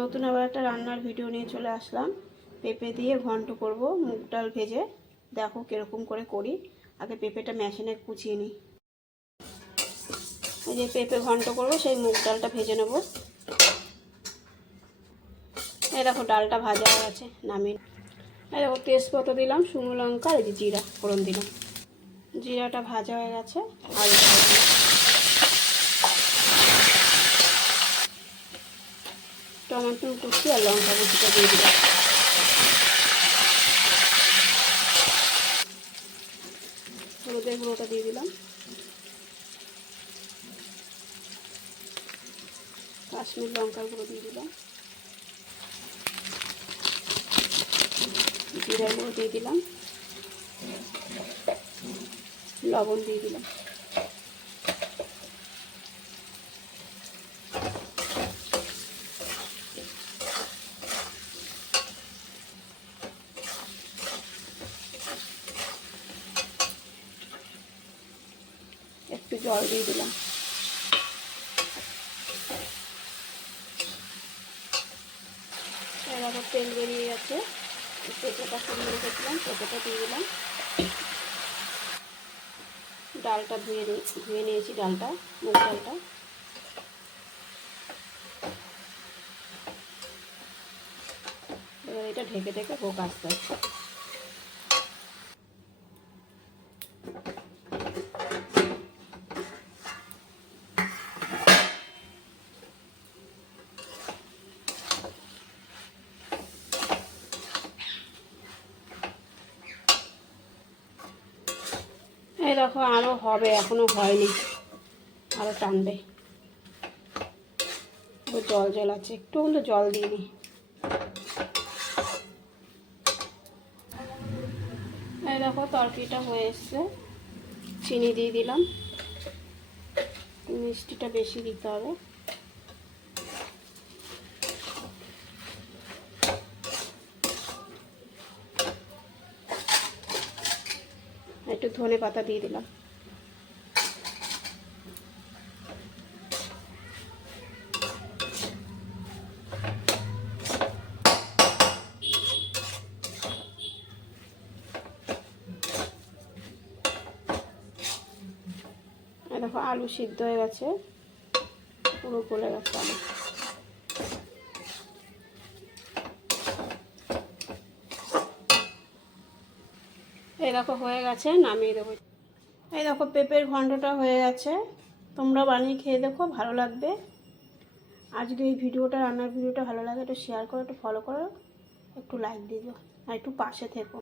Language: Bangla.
নতুন আবার একটা রান্নার ভিডিও নিয়ে চলে আসলাম। পেঁপে দিয়ে ঘন্ট করব, মুগ ডাল ভেজে। দেখো কিরকম করে করি। আগে পেঁপেটা মেশিনে কুচিয়ে নিই। এই যে পেঁপে ঘন্ট করব, সেই মুগ ডালটা ভেজে নেব। এই দেখো ডালটা ভাজা হয়ে গেছে, নামিয়ে। এই দেখো তেজপাতা দিলাম, শুকনো লঙ্কা, এই যে জিরা ফোড়ন দিলাম। জিরাটা ভাজা হয়ে গেছে, আলুটা দিলাম। টমেটো কুচি আর লঙ্কা কুচিটা দিয়ে দিলাম। হলুদের গুঁড়োটা দিয়ে দিলাম। কাশ্মীর লঙ্কার গুঁড়ো দিয়ে দিলাম। জিরা গুঁড়ো দিয়ে দিলাম। লবণ দিয়ে দিলাম। একটু জল দিয়ে দিলাম। এবার তেল বেরিয়ে গেছে। পেঁপেটা সুন্দর রেখেছিলাম, পেঁপেটা দিয়ে দিলাম। ডালটা ধুয়ে নিয়েছি, ডালটা মুগ ডালটা। এবার এটা ঢেকে ঢেকে হোক আস্তে আস্তে। এই দেখো আরও হবে, এখনো হয়নি, আরও টানবে। জল জল আছে, একটু কিন্তু জল দিইনি। এই দেখো তরকারিটা হয়ে এসছে। চিনি দিয়ে দিলাম, মিষ্টিটা বেশি দিতে হবে। একটু ধনে পাতা দিয়ে দিলাম। দেখো আলু সিদ্ধ হয়ে গেছে, পুরো গলে গেছে আলু। এই দেখো হয়ে গেছে, নামিয়ে দেবো। এই দেখো পেঁপের ঘন্টটা হয়ে গেছে। তোমরা বানিয়ে খেয়ে দেখো, ভালো লাগবে। আর যদি এই রান্নার ভিডিওটা ভালো লাগে, একটু শেয়ার করো, একটু ফলো করো, একটু লাইক দিয়ে দিও, আর একটু পাশে থেকো।